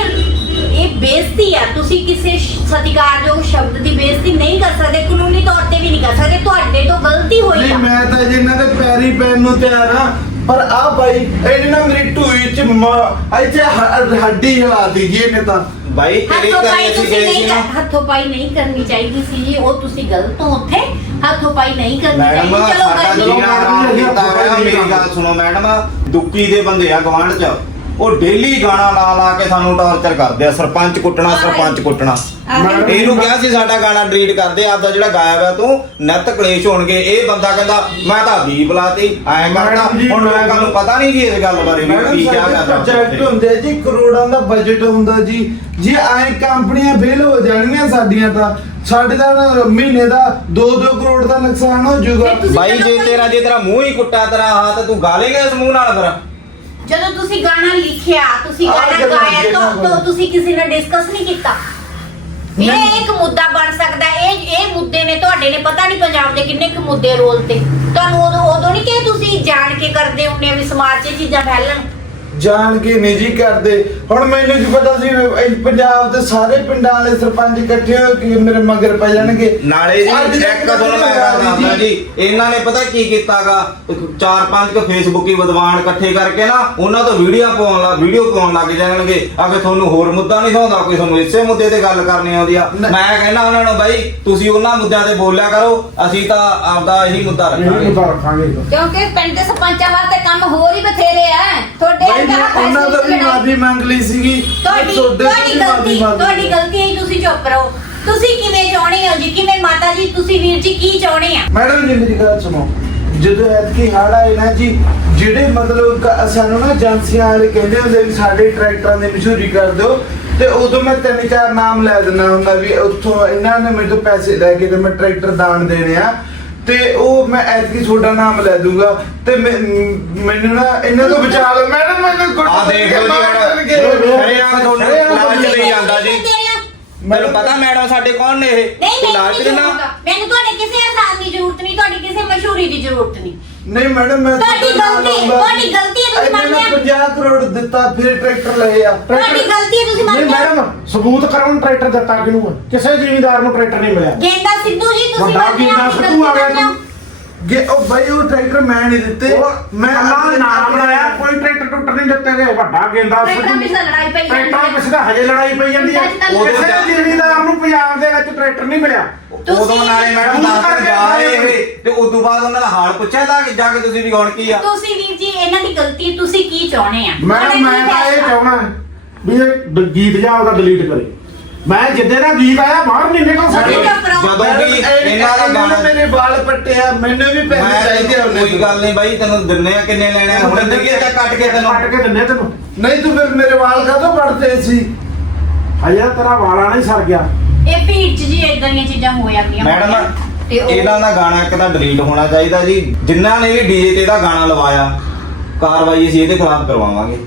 ਇਹ ਬੇਇੱਜ਼ਤੀ ਆ। ਤੁਸੀਂ ਕਿਸੇ ਸ਼- ਸਤਿਕਾਰਯੋਗ ਸ਼ਬਦ ਦੀ ਬੇਇੱਜ਼ਤੀ ਨਹੀਂ ਕਰ ਸਕਦੇ ਕਾਨੂੰਨੀ ਤੌਰ ਤੇ ਵੀ ਨਹੀਂ ਕਰ ਸਕਦੇ। ਤੁਹਾਡੇ ਤੋਂ ਗਲਤੀ ਹੋਈ ਨਹੀਂ ਆ। ਮੈਂ ਤਾਂ ਜੀ ਇਹਨਾਂ ਦੇ ਪੈਰੀ ਪੈਣ ਨੂੰ ਤਿਆਰ ਆ। ਪਰ ਆ ਬਾਈ ਇਹਨੇ ਨਾ ਮੇਰੀ ਢੂਈ ਚ ਮ- ਇੱਥੇ ਹ- ਹੱਡੀ ਹਿਲਾ ਦਿੱਤੀ ਜੀ ਇਹਨੇ ਤਾਂ। ਬਾਈ ਤੇਰੇ ਹੱਥੋਂ ਘਰੇ ਪਾਈ ਅਸੀਂ ਤੁਸੀਂ ਗਏ ਨਹੀਂ ਸੀ ਨਾ। ਕਰ- ਹੱਥੋਂ ਪਾਈ ਨਹੀਂ ਕਰਨੀ ਚਾਹੀਦੀ ਸੀ ਜੀ। ਉਹ ਤੁਸੀਂ ਗਲਤ ਹੋ ਉੱਥੇ। ਹੱਥੋਂ ਪਾਈ ਨਹੀਂ ਕਰਨੀ ਮੈਡਮ ਚਾਹੀਦੀ ਚਲੋ ਸਾਡਾ ਗੱਲ ਕੀਤਾ ਹੋਇਆ ਮੇਰੀ ਗੱਲ ਸੁਣੋ ਮੈਡਮ। ਦੁੱਕੀ ਦੇ ਬੰਦੇ ਆ ਗਵਾਂਢ ਚ। ਉਹ ਡੇਲੀ ਗਾਣਾ ਲਾ ਲਾ ਕੇ ਸਾਨੂੰ ਟਾਰਚਰ ਕਰਦੇ ਆ ਸਰਪੰਚ ਕੁੱਟਣਾ ਸਰਪੰਚ ਕੁੱਟਣਾ। ਇਹਨੂੰ ਕਿਹਾ ਸੀ ਸਾਡਾ ਗਾਣਾ ਡਿਲੀਟ ਕਰਦੇ ਆਪਦਾ ਜਿਹੜਾ ਗਾਇਆ ਹੋਇਆ ਤੂੰ ਨਿਤ ਕਲੇਸ਼ ਹੋਣਗੇ। ਇਹ ਬੰਦਾ ਕਹਿੰਦਾ ਮੈਂ ਤਾਂ ਵੀ ਬੁਲਾਤੀ ਐਂ ਜੀ, ਹੁਣ ਲੋਕਾਂ ਨੂੰ ਪਤਾ ਨਹੀਂ ਜੀ ਇਸ ਗੱਲ ਬਾਰੇ ਵੀ ਕੀ ਕਿਹਾ ਕਰਦਾ ਪ੍ਰੋਜੈਕਟ ਹੁੰਦੇ ਜੀ ਕਰੋੜਾਂ ਦਾ ਬਜਟ ਹੁੰਦਾ ਜੀ। ਜੇ ਐ ਕੰਪਨੀਆਂ ਫੇਲ ਹੋ ਜਾਣਗੀਆਂ ਸਾਡੀਆਂ ਤਾਂ ਸਾਡੇ ਦਾ ਮਹੀਨੇ ਦਾ 2-2 ਕਰੋੜ ਦਾ ਨੁਕਸਾਨ ਹੋ ਜਾਊਗਾ। ਬਾਈ ਜੇ ਤੇਰਾ ਜੇ ਤੇਰਾ ਮੂੰਹ ਹੀ ਕੁੱਟਾ ਤੇਰਾ ਹੱਥ ਤੂੰ ਗਾਲੇਗਾ ਇਸ ਮੂੰਹ ਨਾਲ ਫਿਰ? ਜਦੋਂ ਤੁਸੀਂ ਗਾਣਾ ਲਿਖਿਆ ਤੁਸੀਂ ਆਹ ਗਾਣਾ ਗਾਇਆ ਤਾਂ। ਤਾਂ ਤੁਸੀਂ ਕਿਸੇ ਨਾਲ ਡਿਸਕਸ ਨਹੀਂ ਕੀਤਾ ਇਹ ਇੱਕ ਮੁੱਦਾ ਬਣ ਸਕਦਾ ਹੈ। ਇਹ ਇਹ ਮੁੱਦੇ ਨੇ ਤੁਹਾਡੇ ਨੇ ਪਤਾ ਨਹੀਂ ਪੰਜਾਬ ਦੇ ਕਿੰਨੇ ਕੁ ਮੁੱਦੇ ਰੋਲ ਤੇ ਤੁਹਾਨੂੰ ਉਦੋਂ ਉਦੋਂ ਨਹੀਂ ਕਿ ਤੁਸੀਂ ਜਾਣ ਕੇ ਕਰਦੇ ਹੁੰਦੇ ਆ ਵੀ ਸਮਾਜ 'ਚ ਇਹ ਚੀਜ਼ਾਂ ਫੈਲਣ ਜਾਣ ਕੇ ਨਹੀਂ ਜੀ ਕਰਦੇ ਹੁਣ ਮੈਨੂੰ ਕੀ ਪਤਾ ਸੀ ਵੀ ਇਹ ਪੰਜਾਬ ਦੇ ਸਾਰੇ ਪਿੰਡਾਂ ਵਾਲੇ ਸਰਪੰਚ ਇਕੱਠੇ ਹੋ ਕੇ ਮੇਰੇ ਮਗਰ ਪੈ ਜਾਣਗੇ। ਨਾਲੇ ਜੀ ਤੱਕ ਇੱਕ ਤੁਹਾਨੂੰ ਮੈਂ ਗੱਲ ਦੱਸਦਾ ਜੀ। ਇਹਨਾਂ ਨੇ ਪਤਾ ਕੀ ਕੀਤਾਗਾ? ਚਾਰ ਪੰਜ ਕੁ ਫੇਸਬੁੱਕੀ ਵਿਦਵਾਨ ਇਕੱਠੇ ਕਰਕੇ ਨਾ ਉਹਨਾਂ ਤੋਂ ਵੀਡੀਓ ਪਾਉਣ ਲੱਗ ਵੀਡੀਓ ਪਾਉਣ ਲੱਗ ਜਾਣਗੇ। ਅਗੇ ਤੁਹਾਨੂੰ ਹੋਰ ਮੁੱਦਾ ਨਹੀਂ ਸੌਂਦਾ ਕੋਈ ਤੁਹਾਨੂੰ ਇਸੇ ਮੁੱਦੇ ਤੇ ਗੱਲ ਕਰਨੀ ਆਉਂਦੀ ਆ। ਮੈਂ ਕਹਿੰਦਾ ਉਹਨਾਂ ਨੂੰ ਬਾਈ ਤੁਸੀਂ ਉਹਨਾਂ ਮੁੱਦਿਆਂ ਤੇ ਬੋਲਿਆ ਕਰੋ ਅਸੀਂ ਤਾਂ ਆਪਦਾ ਇਹੀ ਮੁੱਦਾ ਰੱਖਾਂਗੇ ਮੁੱਦਾ ਰੱਖਾਂਗੇ। ਕਿਉਂਕਿ ਪਿੰਡ ਦੇ ਸਰਪੰਚਾਂ ਵਾਸਤੇ ਕੰਮ ਹੋਰ ਹੀ ਬਥੇਰੇ ਆ। ਤੁਹਾਡੇ ਅੰਦਰ ਉਹਨਾਂ ਤੋਂ ਵੀ ਮਾਫੀ ਮੰਗ ਲਈ ਸੀਗੀ ਤੁਹਾਡੀ ਤੁਹਾਡੇ ਤੋਂ ਤੁਹਾਡੀ ਵੀ ਮਾਫ਼ੀ ਗਲਤੀ ਲਈ। ਤੁਹਾਡੀ ਗਲਤੀ ਹੈ ਜੀ, ਤੁਸੀਂ ਚੁੱਪ ਰਹੋ। ਤੁਸੀਂ ਕਿਵੇਂ ਚਾਹੁੰਦੇ ਹੋ ਜੀ? ਕਿਵੇਂ ਮਾਤਾ ਜੀ ਤੁਸੀਂ ਵੀਰ ਜੀ ਕੀ ਚਾਹੁੰਦੇ ਆ? ਮੈਡਮ ਜੀ ਮੇਰੀ ਗੱਲ ਸੁਣੋ। ਜਦੋਂ ਐਤਕੀ ਹੜ ਆਏ ਨਾ ਜੀ ਜਿਹੜੇ ਮਤਲਬ ਕ- ਸਾਨੂੰ ਨਾ ਏਜੰਸੀਆਂ ਵਾਲੇ ਕਹਿੰਦੇ ਹੁੰਦੇ ਵੀ ਸਾਡੇ ਟਰੈਕਟਰਾਂ ਦੀ ਮਸ਼ਹੂਰੀ ਕਰ ਦਿਓ ਤੇ ਉਦੋਂ ਮੈਂ ਤਿੰਨ ਚਾਰ ਨਾਮ ਲੈ ਦਿੰਦਾ ਹੁੰਦਾ ਵੀ ਉੱਥੋਂ ਇਹਨਾਂ ਨੇ ਮੇਰੇ ਤੋਂ ਪੈਸੇ ਲੈ ਕੇ ਤੇ ਮੈਂ ਟਰੈਕਟਰ ਦਾਨ ਦੇਣੇ ਆ। ਤੇ ਉਹ ਮੈਂ ਐਤਕੀ ਤੁਹਾਡਾ ਨਾਮ ਲੈ ਦੂੰਗਾ ਤੇ ਮੈਂ- ਮੈਨੂੰ ਨਾ ਇਹਨਾਂ ਤੋਂ ਬਚਾ ਲਓ। ਮੈਡਮ ਮੈਨੂੰ ਗੁੱਟ ਆ ਦੇਖ ਲਓ ਜੀ ਹੁਣ। ਹਰਿਆਣਾ ਤੁਹਾਨੂੰ ਲਾਲਚ ਲਈ ਜਾਂਦਾ ਜੀ। ਮੈਨੂੰ ਪਤਾ ਮੈਡਮ ਸਾਡੇ ਕੌਣ ਨੇ ਇਹ? ਨਹੀਂ ਕੋਈ ਮੈਨੂੰ ਲਾਲਚ ਨਹੀਂ ਦੇਣਾ ਜ਼ਰੂਰਤ। ਮੈਨੂੰ ਤੁਹਾਡੇ ਕਿਸੇ ਆਸਾਨ ਦੀ ਜ਼ਰੂਰਤ ਨਹੀਂ ਤੁਹਾਡੀ ਕਿਸੇ ਮਸ਼ਹੂਰੀ ਦੀ ਜ਼ਰੂਰਤ ਨਹੀਂ। ਨਹੀਂ ਮੈਡਮ ਮੈਂ ਤੁਹਾਡੀ ਗਲਤੀ-। ਤੁਹਾਡੀ ਗਲਤੀ ਹੈ, ਤੁਸੀਂ ਮੰਨਿਆ। 50 ਕਰੋੜ ਦਿੱਤਾ ਫਿਰ ਟਰੈਕਟਰ ਲਏ ਆ। ਤੁਹਾਡੀ ਗਲਤੀ ਹੈ, ਤੁਸੀਂ ਨਹੀਂ ਮੰਨਦੇ ਹੋ। ਮੈਡਮ ਸਬੂਤ ਕਰੋ ਹੁਣ ਟਰੈਕਟਰ ਦਿੱਤਾ ਕਿਹਨੂੰ ਆ ਕਿਸੇ ਜ਼ਿਮੀਂਦਾਰ ਨੂੰ ਟਰੈਕਟਰ ਨਹੀਂ ਮਿਲਿਆ। ਗੇਂਦਾ ਸਿੱਧੂ ਜੀ ਤੁਸੀਂ ਵੱਡਾ ਹੋ ਗੀਤਾ ਆਪਣੀ ਸਿੱਧੂ ਆ ਗਿਆ ਹੋ? ਗੇ ਉਹ ਬਾਈ ਉਹ ਟਰੈਕਟਰ ਮੈਂ ਨਹੀਂ ਦਿੱਤੇ। ਮੈਂ ਅੱਲਾ ਨਾਮ ਬਣਾਇਆ ਕੋਈ ਟਰੈਕਟਰ ਟੁੱਟਰ ਨਹੀਂ ਦਿੱਤੇ ਗਏ। ਵੱਡਾ ਗੇਂਦਾ ਟਰੈਕਟਰਾਂ ਪਿੱਛੇ ਲੜਾਈ ਪਈ ਜਾਂਦੀ ਟਰੈਕਟਰਾਂ ਪਿੱਛੇ ਤਾਂ ਹਜੇ ਲੜਾਈ ਪਈ ਜਾਂਦੀ ਹੈ। ਕਿਸੇ ਜ਼ਿਮੀਦਾਰ ਨੂੰ ਪੰਜਾਬ ਦੇ ਵਿੱਚ ਟਰੈਕਟਰ ਨਹੀਂ ਮਿਲਿਆ। ਉਦੋਂ ਨਾਲੇ ਮੈਡਮ ਦੱਸ ਕਰਕੇ ਜਾ ਆਏ ਰਹੇ ਇਹ ਤੇ ਉਦੋਂ ਬਾਅਦ ਉਹਨਾਂ ਦਾ ਹਾਲ ਪੁੱਛਿਆ ਤਾਂ ਕਿ ਜਾ ਕੇ ਤੁਸੀਂ ਵੀ ਹੁਣ ਕੀ ਆ? ਤੁਸੀਂ ਵੀਰ ਜੀ ਇਹਨਾਂ ਦੀ ਗਲਤੀ ਹੈ, ਤੁਸੀਂ ਕੀ ਚਾਹੁੰਦੇ ਆ? ਮੈਂ ਤੁਹਾਡਾ ਕੀ ਮੈਂ ਤਾਂ ਇਹ ਫੈਸਲਾ? ਚਾਹਣਾ ਵੀ ਇਹ ਡ- ਗੀਤ ਜਾ ਉਹਦਾ ਡਿਲੀਟ ਕਰੇ। ਮੈਂ ਜਿੱਦੇ ਦਾ ਗੀਤ ਆਇਆ ਬਾਹਰ ਨਹੀਂ ਨਿਕਲ ਸਾਡੇ ਸਕਦੇ ਤਾਂ ਜਦੋਂ ਵੀ ਇਹਨਾਂ ਦਾ ਗਾਣਾ ਮੇਰੇ ਵਾਲ ਪੱਟੇ ਆ ਮੈਨੂੰ ਵੀ ਪੈਸੇ ਚਾਹੀਦੇ ਤੈਨੂੰ ਉਹਨੇ ਕੋਈ ਗੱਲ ਨਹੀਂ ਬਾਈ ਤੈਨੂੰ ਦਿੰਨੇ ਆ ਕਿੰਨੇ ਲੈਣੇ ਆ? ਹੁਣ ਦਿੱਗੇ ਤਾਂ ਕੱਟ ਕੇ ਤੈਨੂੰ ਕੱਟ ਕੇ ਦਿੰਨੇ ਤੈਨੂੰ। ਨਹੀਂ ਤੂੰ ਫਿਰ ਮੇਰੇ ਵਾਲ ਕਾਹਤੋਂ ਪੜਦੇ ਸੀ? ਹਜੇ ਤੇਰਾ ਵਾਲਾ ਨਹੀਂ ਸਰ ਗਿਆ। ਇਹ ਭੀੜ ਚ ਜੀ ਇਦਾਂ ਦੀਆਂ ਚੀਜ਼ਾਂ ਹੋ ਜਾਂਦੀਆਂ। ਮੈਡਮ। ਤੇ ਉਹ- ਇਹਨਾਂ ਦਾ ਗਾਣਾ ਇੱਕ ਤਾਂ ਡਿਲੀਟ ਹੋਣਾ ਚਾਹੀਦਾ ਜੀ। ਜਿਨ੍ਹਾਂ ਨੇ ਵੀ ਡੀਜੇ ਤੇ ਇਹਦਾ ਗਾਣਾ ਲਵਾਇਆ ਕਾਰਵਾਈ ਅਸੀਂ ਇਹਦੇ ਖਿਲਾਫ ਕਰਵਾਵਾਂਗੇ।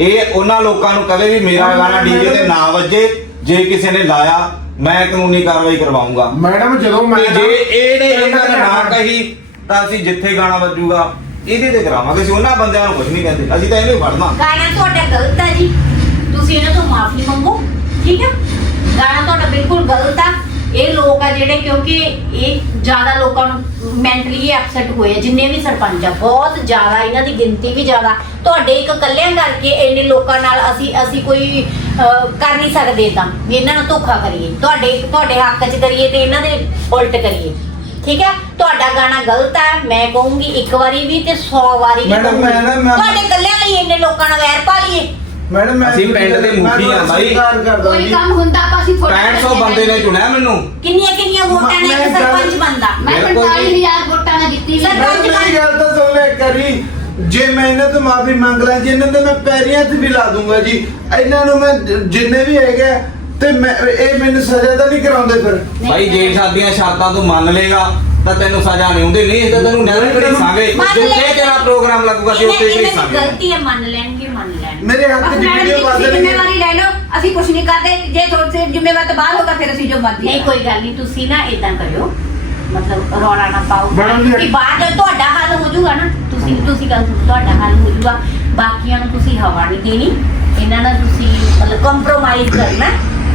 ਇਹ ਉਹਨਾਂ ਲੋਕਾਂ ਨੂੰ ਕਦੇ ਵੀ ਮੇਰਾ ਗਾਣਾ ਡੀਜੇ ਤੇ ਨਾ ਵੱਜੇ ਜੇ ਕਿਸੇ ਨੇ ਲਾਇਆ ਮੈਂ ਕਾਨੂੰਨੀ ਕਾਰਵਾਈ ਕਰਵਾਉਂਗਾ। ਮੈਡਮ ਜਦੋਂ ਮੈਂ ਤੇ ਜੇ ਇਹਨੇ ਇਹਨਾਂ ਨੇ ਨਾ ਕਹੀ ਤਾਂ ਅਸੀਂ ਜਿੱਥੇ ਗਾਣਾ ਵੱਜੂਗਾ ਇਹਦੇ ਤੇ ਕਰਾਵਾਂਗੇ। ਅਸੀਂ ਉਹਨਾਂ ਬੰਦਿਆਂ ਨੂੰ ਕੁਝ ਨਹੀਂ ਕਹਿੰਦੇ। ਅਸੀਂ ਤਾਂ ਇਹਨੂੰ ਹੀ ਫੜਨਾ। ਗਾਣਾ ਤੁਹਾਡਾ ਗਲਤ ਹੈ ਜੀ। ਤੁਸੀਂ ਇਹਨਾਂ ਤੋਂ ਮਾਫੀ ਮੰਗੋ ਠੀਕ ਹੈ ਗਾਣਾ ਤੁਹਾਡਾ ਬਿਲਕੁਲ ਗਲਤ ਆ। ਇਹ ਲੋਕ ਆ ਜਿਹੜੇ ਕਿਉਂਕਿ ਇਹ ਜ਼ਿਆਦਾ ਲੋਕਾਂ ਨੂੰ ਮੈਂਟਲੀ ਅਪਸੈਟ ਹੋਏ ਆ ਜਿੰਨੇ ਵੀ ਸਰਪੰਚ ਆ ਬਹੁਤ ਜ਼ਿਆਦਾ ਇਹਨਾਂ ਦੀ ਗਿਣਤੀ ਵੀ ਜ਼ਿਆਦਾ। ਤੁਹਾਡੇ ਇੱਕ ਕੱਲਿਆਂ ਕਰਕੇ ਇੰਨੇ ਲੋਕਾਂ ਨਾਲ ਅਸੀਂ ਅਸੀਂ ਕੋਈ ਕਰ ਨਹੀਂ ਸਕਦੇ ਤਾਂ। ਵੀ ਇਹਨਾਂ ਨੂੰ ਧੋਖਾ ਕਰੀਏ। ਤੁਹਾਡੇ ਤੁਹਾਡੇ ਹੱਕ 'ਚ ਕਰੀਏ ਤੇ ਇਹਨਾਂ ਦੇ ਉਲਟ ਕਰੀਏ। ਠੀਕ ਹੈ ਤੁਹਾਡਾ ਗਾਣਾ ਗਲਤ ਹੈ ਮੈਂ ਕਹੂੰਗੀ ਇੱਕ ਵਾਰੀ ਵੀ ਤੇ 100 ਵਾਰੀ ਵੀ ਮੈਡਮ, ਮੈਂ ਨਾ- ਕਹੂੰਗੀ। ਮੈਂ- ਤੁਹਾਡੇ ਕੱਲਿਆਂ ਲਈ ਇੰਨੇ ਲੋਕਾਂ ਨਾਲ ਵੈਰ ਪਾ ਲਈਏ। ਮੈਡਮ ਮੈਂ ਅਸੀਂ ਪਿੰਡ ਦੇ ਮੁਖੀ ਆ ਬਾਈ। ਕੋਈ ਕੰਮ ਹੁੰਦਾ ਤਾਂ ਅਸੀਂ ਥੋੜਾ 6500 ਬੰਦੇ ਨੇ ਚੁਣਿਆ ਮੈਨੂੰ। ਕਿੰਨੀਆਂ ਕਿੰਨੀਆਂ ਵੋਟਾਂ ਨੇ? ਮੈਂ ਇੱਕ ਸਰਪੰਚ ਬੰਦਾ। ਮੈਂ ਬਿਲਕੁਲ ਜੀ। 45000 ਵੋਟਾਂ ਨਾਲ ਜਿੱਤੀ ਵੀ ਸਰ, ਮੈਡਮ ਮੇਰੀ ਗੱਲ ਤਾਂ ਸੁਣ ਲੈ ਕਰੀ ਜੇ ਮੈਂ ਇਹਨਾਂ ਤੋਂ ਮਾਫੀ ਮੰਗ ਲਾਂ ਜੀ ਇਹਨਾਂ ਦੇ ਮੈਂ ਪੈਰੀਆਂ ਤੇ ਵੀ ਲਾ ਦੂੰਗਾ ਜੀ। ਇਹਨਾਂ ਨੂੰ ਮੈਂ ਜਿੰਨੇ ਵੀ ਹੈਗੇ ਆ, ਤੇ ਮੈਂ ਇਹ ਮੈਨੂੰ ਸਜ਼ਾ ਤਾਂ ਨਹੀਂ ਕਰਾਉਂਦੇ ਫਿਰ। ਭਾਈ ਜੇ ਸਾਡੀਆਂ ਸ਼ਰਤਾਂ ਤੂੰ ਮੰਨ ਲੇਗਾ ਤਾਂ ਤੈਨੂੰ ਸਜ਼ਾ ਨਹੀਂ ਹੁੰਦੀ। ਨਹੀਂ ਤਾਂ ਤੈਨੂੰ ਨਹਿਰ ਘੜੀਸਾਂਗੇ ਮੰਨ ਜਿੱਥੇ। ਤੇਰਾ ਪ੍ਰੋਗਰਾਮ ਲੱਗੂਗਾ ਅਸੀਂ ਉੱਥੇ ਘੜੀਸਾਂਗੇ ਗਲਤੀ ਹੈ ਮੰਨ ਲੈਣ ਮੇਰੇ ਹੱਥ ਬਸ ਦੀ ਵੀਡੀਓ ਪਾ ਤੁਸੀਂ ਦੇਣਗੇ ਜ਼ਿੰਮੇਵਾਰੀ ਲੈ ਲਓ ਅਸੀਂ ਕੁਝ ਨਹੀਂ ਕਰਦੇ ਜੇ ਤੁਹਾਡੇ ਜ਼ਿੰਮੇਵਾਰ ਤਾਂ ਬਾਹਰ ਹੋਗਾ ਫਿਰ ਅਸੀਂ ਜੋ ਮਰਜ਼ੀ ਨਹੀਂ ਕੋਈ ਗੱਲ ਨਹੀਂ ਤੁਸੀਂ ਨਾ ਇਦਾਂ ਕਰਿਓ। ਮਤਲਬ ਰੌਲਾ ਨਾ ਪਾਓ। ਮੈਡਮ ਜੀ- ਕਿ ਬਾਅਦ ਤੁਹਾਡਾ ਹੱਲ ਹੋ ਜਾਊਗਾ ਨਾ। ਤੁਸੀਂ ਤੁਸੀਂ ਗੱਲ ਸੁਣੋ ਤੁਹਾਡਾ ਹੱਲ ਹੋ ਜਾਊਗਾ। ਬਾਕੀਆਂ ਨੂੰ ਤੁਸੀਂ ਹਵਾ ਨਹੀਂ ਦੇਣੀ। ਇਹਨਾਂ ਨਾਲ ਤੁਸੀਂ ਮਤਲਬ ਕੰਪਰੋਮਾਈਜ਼ ਕਰਨਾ।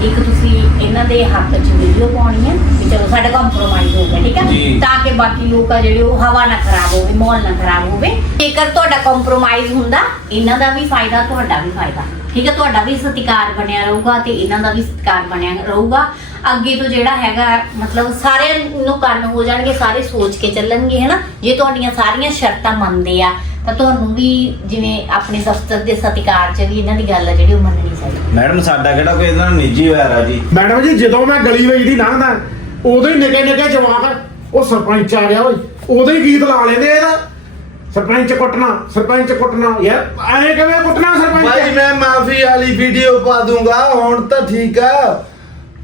ਇੱਕ ਤੁਸੀਂ ਇਹਨਾਂ ਦੇ ਹੱਕ 'ਚ ਵੀਡੀਓ ਪਾਉਣੀ ਹੈ ਵੀ ਚਲੋ ਸਾਡਾ ਕੰਪਰੋਮਾਈਜ਼ ਹੋ ਗਿਆ ਠੀਕ। ਹੈ? ਤਾਂ ਕਿ ਬਾਕੀ ਲੋਕ ਆ ਜਿਹੜੇ ਉਹ ਹਵਾ ਨਾ ਖਰਾਬ ਹੋਵੇ ਮਾਹੌਲ ਨਾ ਖਰਾਬ ਹੋਵੇ। ਜੇਕਰ ਤੁਹਾਡਾ ਕੰਪਰੋਮਾਈਜ਼ ਹੁੰਦਾ ਇਹਨਾਂ ਦਾ ਵੀ ਫਾਇਦਾ ਤੁਹਾਡਾ ਵੀ ਫਾਇਦਾ। ਠੀਕ ਹੈ? ਤੁਹਾਡਾ ਵੀ ਸਤਿਕਾਰ ਬਣਿਆ ਰਹੂਗਾ ਤੇ ਇਹਨਾਂ ਦਾ ਵੀ ਸਤਿਕਾਰ ਬਣਿਆ ਰਹੂਗਾ। ਅੱਗੇ ਤੋਂ ਜਿਹੜਾ ਹੈਗਾ ਮਤਲਬ ਸਾਰਿਆਂ ਨੂੰ ਕੰਨ ਹੋ ਜਾਣਗੇ ਸਾਰੇ ਸੋਚ ਕੇ ਚੱਲਣਗੇ ਹੈਨਾ? ਜੇ ਤੁਹਾਡੀਆਂ ਸਾਰੀਆਂ ਸ਼ਰਤਾਂ ਮੰਨਦੇ ਆ ਤਾਂ ਤੁਹਾਨੂੰ ਵੀ ਜਿਵੇਂ ਆਪਣੇ ਦਫ਼ਤਰ ਦੇ ਸਤਿਕਾਰ 'ਚ ਵੀ ਇਹਨਾਂ ਦੀ ਗੱਲ ਆ ਜਿਹੜੀ ਉਹ ਮੰਨਣੀ ਚਾਹੀਦੀ। ਮੈਡਮ ਸਾਡਾ ਕਿਹੜਾ ਕੋਈ ਇਹਨਾਂ ਨਾਲ ਨਿੱਜੀ ਹੋਇਆ ਰਾ ਜੀ? ਮੈਡਮ ਜੀ ਜਦੋਂ ਮੈਂ ਗਲੀ ਵਿੱਚ ਦੀ ਲੰਘਦਾ ਉਦੋਂ ਹੀ ਨਿੱਕੇ ਨਿੱਕੇ ਜਵਾਕ ਉਹ ਸਰਪੰਚ ਆ ਗਿਆ ਓਏ ਉਦੋਂ ਹੀ ਗੀਤ ਲਾ ਲੈਂਦੇ ਇਹਦਾ ਸਰਪੰਚ ਕੁੱਟਣਾ ਸਰਪੰਚ ਕੁੱਟਣਾ ਯਾਰ ਐਂ ਕਿਵੇਂ ਕੁੱਟਣਾ ਭਾਈ ਸਰਪੰਚ ਮੈਂ ਮਾਫੀ ਵਾਲੀ ਵੀਡੀਓ ਪਾ ਦੂੰਗਾ ਹੁਣ ਤਾਂ ਠੀਕ ਆ।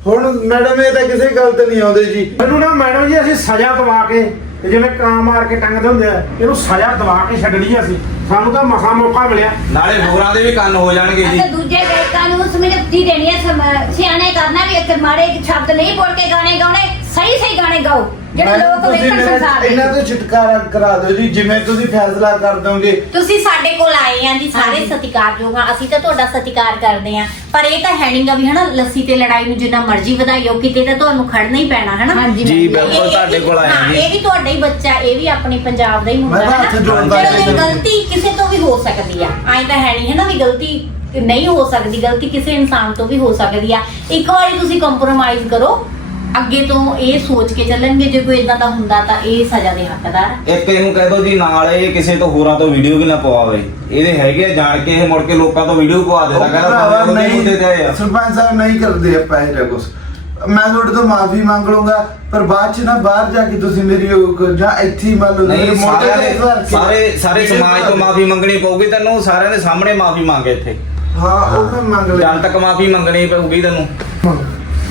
ਹੁਣ ਮੈਡਮ ਇਹ ਤਾਂ ਕਿਸੇ ਗੱਲ ਤੇ ਨਹੀਂ ਆਉਂਦੇ ਜੀ। ਮੈਨੂੰ ਨਾ ਮੈਡਮ ਜੀ ਅਸੀਂ ਸਜ਼ਾ ਦਵਾ ਕੇ ਤੇ ਜਿਵੇਂ ਕਾਂ ਮਾਰ ਕੇ ਟੰਗਦੇ ਹੁੰਦੇ ਆ ਇਹਨੂੰ ਸਜ਼ਾ ਦਵਾ ਕੇ ਛੱਡਣੀ ਆ ਅਸੀਂ। ਸਾਨੂੰ ਤਾਂ ਮਹਾ ਮੌਕਾ ਮਿਲਿਆ। ਨਾਲੇ ਹੋਰਾਂ ਦੇ ਵੀ ਕੰਨ ਹੋ ਜਾਣਗੇ ਜੀ। ਅਤੇ ਦੂਜੇ ਗਾਇਕਾਂ ਨੂੰ ਸਮਝਦੀ ਦੇਣੀ ਹੈ ਸਮ- ਸਿਆਣੇ ਕਰਨਾ ਵੀ ਇੱਕ ਮਾੜੇ ਸ਼ਬਦ ਨਹੀਂ ਬੋਲ ਕੇ ਗਾਣੇ ਗਾਉਣੇ ਸਹੀ ਸਹੀ ਗਾਣੇ ਗਾਓ। ਜਿਹੜੇ ਲੋਕ ਤੁਸੀਂ ਵੇਖਣ ਸੰਸਾਰ ਇਹਨਾਂ ਦੇ ਤੋਂ ਛੁਟਕਾਰਾ ਕਰਾ ਦਿਓ ਜੀ। ਜਿਵੇਂ ਤੁਸੀਂ ਫੈਸਲਾ ਕਰ ਦੋਗੇ ਤੁਸੀਂ ਸਾਡੇ ਕੋਲ ਆਏ ਆ ਜੀ ਸਾਰੇ ਹਾਂਜੀ। ਸਤਿਕਾਰਯੋਗ ਆ। ਅਸੀਂ ਤਾਂ ਤੁਹਾਡਾ ਸਤਿਕਾਰ ਕਰਦੇ ਆ। ਪਰ ਇਹ ਤਾਂ ਹੈ ਨਹੀਂਗਾ ਵੀ ਹਨਾ ਲੱਸੀ ਤੇ ਲੜਾਈ ਨੂੰ ਜਿੰਨਾ ਮਰਜ਼ੀ ਵਧਾਈਓ ਕਿਤੇ ਤਾਂ ਤੁਹਾਨੂੰ ਖੜਨਾ ਹੀ ਪੈਣਾ ਹਨਾ? ਹਾਂਜੀ, ਜੀ। ਬਿਲਕੁਲ ਇਹ- ਤੁਹਾਡੇ ਕੋਲ ਆਏ ਆ ਹਾਂ, ਜੀ। ਇਹ ਵੀ ਤੁਹਾਡਾ ਹੀ ਬੱਚਾ ਇਹ ਵੀ ਆਪਣੇ ਪੰਜਾਬ ਦਾ ਹੀ ਮੁੰਡਾ ਮੈਂ ਤਾਂ ਹੱਥ ਜੋੜਦਾ ਚਲੋ ਇਹ ਕਿਸੇ ਨੂੰ। ਗਲਤੀ ਕਿਸੇ ਤੋਂ ਵੀ ਹੋ ਸਕਦੀ ਆ। ਐਂ ਤਾਂ ਹੈ ਨਹੀਂ ਹੈ ਨਾ ਵੀ ਗਲਤੀ ਨਹੀਂ ਹੋ ਸਕਦੀ। ਗਲਤੀ ਕਿਸੇ ਇਨਸਾਨ ਤੋਂ ਵੀ ਹੋ ਸਕਦੀ ਆ। ਇੱਕ ਵਾਰੀ ਤੁਸੀਂ ਕੰਪਰੋਮਾਈਜ਼ ਕਰੋ। ਅੱਗੇ ਤੋਂ ਇਹ ਸੋਚ ਕੇ ਚੱਲਣਗੇ ਜੇ ਕੋਈ ਇਦਾਂ ਦਾ ਹੁੰਦਾ ਤਾਂ ਇਹ ਸਜ਼ਾ ਦੇ ਹੱਕਦਾਰ। ਇੱਕ ਇਹਨੂੰ ਕਹਿ ਦੋ ਜੀ ਨਾਲ ਇਹ ਕਿਸੇ ਤੋਂ ਹੋਰਾਂ ਤੋਂ ਵੀਡੀਓ ਵੀ ਨਾ ਪਵਾਵੇ। ਇਹਦੇ ਹੈਗੇ ਆ ਜਾਣ ਕੇ ਇਹ ਮੁੜ ਕੇ ਲੋਕਾਂ ਤੋਂ ਵੀਡੀਓ ਪਵਾ ਦੇਦਾ ਭਰਾਵਾ ਕਹਿੰਦਾ ਮੁੱਦੇ ਤੇ ਆਏ ਆ। ਸਰਪੰਚ ਸਾਹਿਬ ਨਹੀਂ ਕਰਦੇ ਆਪਾਂ ਇਹ ਜਿਹਾ ਕੁਛ। ਮੈਂ ਤੁਹਾਡੇ ਤੋਂ ਮਾਫੀ ਮੰਗ ਲਵਾਂਗਾ ਪਰ ਬਾਅਦ ਚ ਨਾ ਬਾਹਰ ਜਾ ਕੇ ਤੁਸੀਂ ਮੇਰੀ ਉਹ- ਜਾਂ ਇੱਥੇ ਹੀ ਮੰਨ ਲਓ ਨਹੀਂ ਮੇਰੇ ਮੋਢੇ ਸਾਰਿਆਂ ਤੇ ਕੇ- ਸਾਰੇ ਸਾਰੇ ਸਮਾਜ ਤੋਂ ਮਾਫੀ ਮੰਗਣੀ ਪਊਗੀ ਤੈਨੂੰ ਸਾਰਿਆਂ ਦੇ ਸਾਹਮਣੇ ਮਾਫੀ ਮੰਗੇ ਇੱਥੇ। ਹਾਂ ਉਹ ਮੈਂ ਮੰਗ ਲਿਆ ਜਨ ਤੱਕ ਮਾਫੀ ਮੰਗਣੀ ਪਊਗੀ ਤੈਨੂੰ।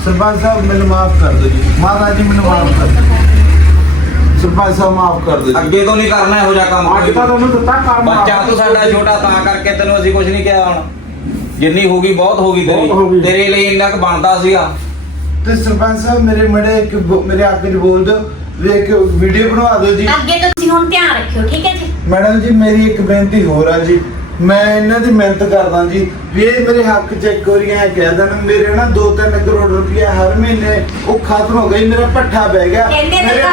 ਸਰਪੰਚ ਸਾਹਿਬ ਮੈਨੂੰ ਮਾਫ ਕਰ ਦਿਓ ਜੀ। ਮਹਾਰਾਜ ਜੀ ਮੈਨੂੰ ਮਾਫ ਕਰ ਦਿਓ। ਸਰਪੰਚ ਸਾਹਿਬ ਮਾਫ ਕਰ ਦਿਓ ਜੀ। ਅੱਗੇ ਤੋਂ ਨਹੀਂ ਕਰਨਾ ਇਹੋ ਜਿਹਾ ਕੰਮ ਅੱਜ ਤਾਂ ਤੁਹਾਨੂੰ ਦਿੱਤਾ ਕਰਮ ਬੱਚਾ ਤੂੰ ਸਾਡਾ ਛੋਟਾ ਤਾਂ ਕਰਕੇ ਤੈਨੂੰ ਅਸੀਂ ਕੁਝ ਨਹੀਂ ਕਿਹਾ ਹੁਣ। ਜਿੰਨੀ ਬਹੁਤ ਹੋਗੀ ਬਹੁਤ ਹੋ ਤੇਰੀ। ਗਈ। ਤੇਰੇ ਲਈ ਇੰਨਾ ਕੁ ਬਣਦਾ ਸੀਗਾ। ਤੇ ਸਰਪੰਚ ਸਾਹਿਬ ਮੇਰੇ ਮੜੇ ਇੱਕ ਮੇਰੇ ਅੱਗੇ ਚ ਬੋਲ ਦਿਓ। ਵੀ ਇੱਕ ਵੀਡੀਓ ਬਣਵਾ ਦਿਓ ਜੀ। ਅੱਗੇ ਤੋਂ ਤੁਸੀਂ ਹੁਣ ਧਿਆਨ ਰੱਖਿਓ ਠੀਕ ਹੈ ਜੀ? ਮੈਡਮ ਜੀ ਮੇਰੀ ਇੱਕ ਬੇਨਤੀ ਹੋਰ ਆ ਜੀ। ਮੈਂ ਇਹਨਾਂ ਦੀ ਮਿਹਨਤ ਕਰਦਾ ਜੀ। ਵੀ ਇਹ ਮੇਰੇ ਹੱਕ ਚ ਇੱਕ ਵਾਰੀ ਐ ਕਹਿ ਦੇਣ ਮੇਰੇ ਨਾ 2-3 ਕਰੋੜ ਰੁਪਇਆ ਹਰ ਮਹੀਨੇ ਉਹ ਖਤਮ ਹੋ ਗਈ ਮੇਰਾ ਪੱਠਾ ਬਹਿ ਗਿਆ। ਕਹਿੰਦੇ ਨੇ।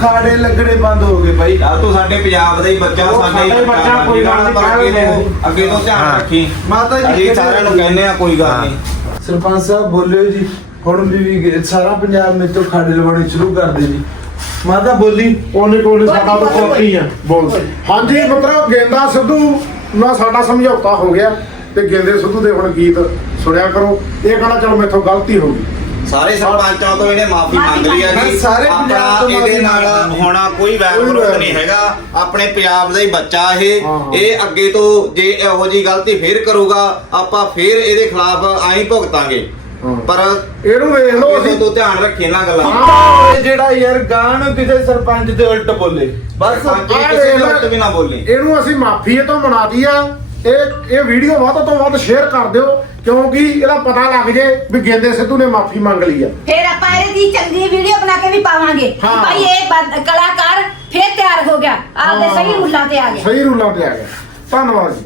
ਖਾੜੇ ਲੱਗਣੇ ਬੰਦ ਹੋ ਗਏ ਬਾਈ। ਯਾਰ ਤੂੰ ਸਾਡੇ ਪੰਜਾਬ ਦਾ ਹੀ ਬੱਚਾ ਉਹ ਸਾਡੇ ਹੀ ਬੱਚਾ, ਕੋਈ ਗੱਲ ਨਹੀਂ, ਪਰ ਅੱਗੇ ਤੋਂ ਅੱਗੇ ਤੋਂ ਧਿਆਨ। ਰੱਖੀ। ਮਾਤਾ ਜੀ ਸਾਰਿਆਂ ਨੂੰ ਕਹਿੰਦੇ ਆ ਕੋਈ ਗੱਲ ਨਹੀਂ। ਸਰਪੰਚ ਸਾਹਿਬ ਬੋਲਿਓ ਜੀ। ਹੁਣ ਵੀ ਵੀ ਸਾਰਾ ਪੰਜਾਬ ਮੇਰੇ ਤੋਂ ਖਾੜੇ ਲਵਾਉਣੇ ਸ਼ੁਰੂ ਕਰ ਦੇ ਜੀ। ਮਾਤਾ ਬੋਲੀ। ਉਹਨੇ ਕੋਲ ਸਾਡਾ ਤਾਂ ਕੋਪੀ ਆ? ਬੋਲ। ਹਾਂਜੀ ਮਤਲਬ ਗੇਂਦਾ ਸਿੱਧੂ। ਨਾਲ ਸਾਡਾ ਸਮਝੌਤਾ ਹੋ ਗਿਆ ਤੇ ਗੇਂਦੇ ਸਿੱਧੂ ਦੇ ਹੁਣ ਗੀਤ ਸੁਣਿਆ ਕਰੋ। ਇਹ ਕਹਿੰਦਾ ਚਲੋ ਮੇਥੋਂ ਗਲਤੀ ਹੋ ਗਈ। ਸਾਰੇ ਸਰਪੰਚਾਂ ਤੋਂ ਇਹਨੇ ਮਾਫੀ ਮੰਗ ਲਈ ਹੈ ਜੀ। ਸਾਰੇ ਪੰਜਾਬ ਆਪਣਾ ਤੋਂ ਇਹਦੇ ਨਾਲ ਹੋਣਾ ਕੋਈ ਵੈਰ ਵਿਰੋਧ ਵੈਰ ਨਹੀਂ ਹੈਗਾ। ਆਪਣੇ ਪੰਜਾਬ ਦਾ ਹੀ ਬੱਚਾ ਇਹ। ਇਹ ਅੱਗੇ ਤੋਂ ਜੇ ਇਹੋ ਜੀ ਗਲਤੀ ਫੇਰ ਕਰੂਗਾ ਆਪਾਂ ਫੇਰ ਇਹਦੇ ਖਿਲਾਫ ਆਈ ਭੁਗਤਾਂਗੇ। ਪਰ ਇਹਨੂੰ ਵੇਖ ਲਓ ਅਸੀਂ। ਤੋਂ ਧਿਆਨ ਰੱਖੀ ਇਹਨਾਂ ਗੱਲਾਂ। ਇਹ ਜਿਹੜਾ ਯਾਰ ਗਾਂ ਨੂੰ ਕਿਸੇ ਸਰਪੰਚ ਦੇ ਉਲਟ ਬੋਲੇ। ਬਸ। ਆਹ ਕਿਸੇ ਦੇ। ਉੱਤੇ ਵੀ ਨਾ ਬੋਲੀ। ਇਹਨੂੰ ਅਸੀਂ ਮਾਫੀ ਇਹ ਤੋਂ ਮਨਾਦੀ ਆ ਇਹ ਇਹ ਵੀਡੀਓ ਵੱਧ ਤੋਂ ਵੱਧ ਸ਼ੇਅਰ ਕਰ ਦਿਓ ਕਿਉਂਕਿ ਇਹਦਾ ਪਤਾ ਲੱਗ ਜੇ ਵੀ ਗੇਂਦੇ ਸਿੱਧੂ ਨੇ ਮਾਫੀ ਮੰਗ ਲਈ ਆ। ਫਿਰ ਆਪਾਂ ਇਹਦੀ ਚੰਗੀ ਵੀਡੀਓ ਬਣਾ ਕੇ ਵੀ ਪਾਵਾਂਗੇ। ਕਿ ਹਾਂ। ਭਾਈ ਇਹ ਬੰਦ- ਕਲਾਕਾਰ ਫਿਰ ਤਿਆਰ ਹੋ ਗਿਆ। ਆਪਦੇ। ਸਹੀ ਰੂਲਾਂ ਤੇ ਆ ਗਿਆ। ਸਹੀ ਰੂਲਾਂ ਤੇ ਆ ਗਿਆ। ਧੰਨਵਾਦ ਜੀ।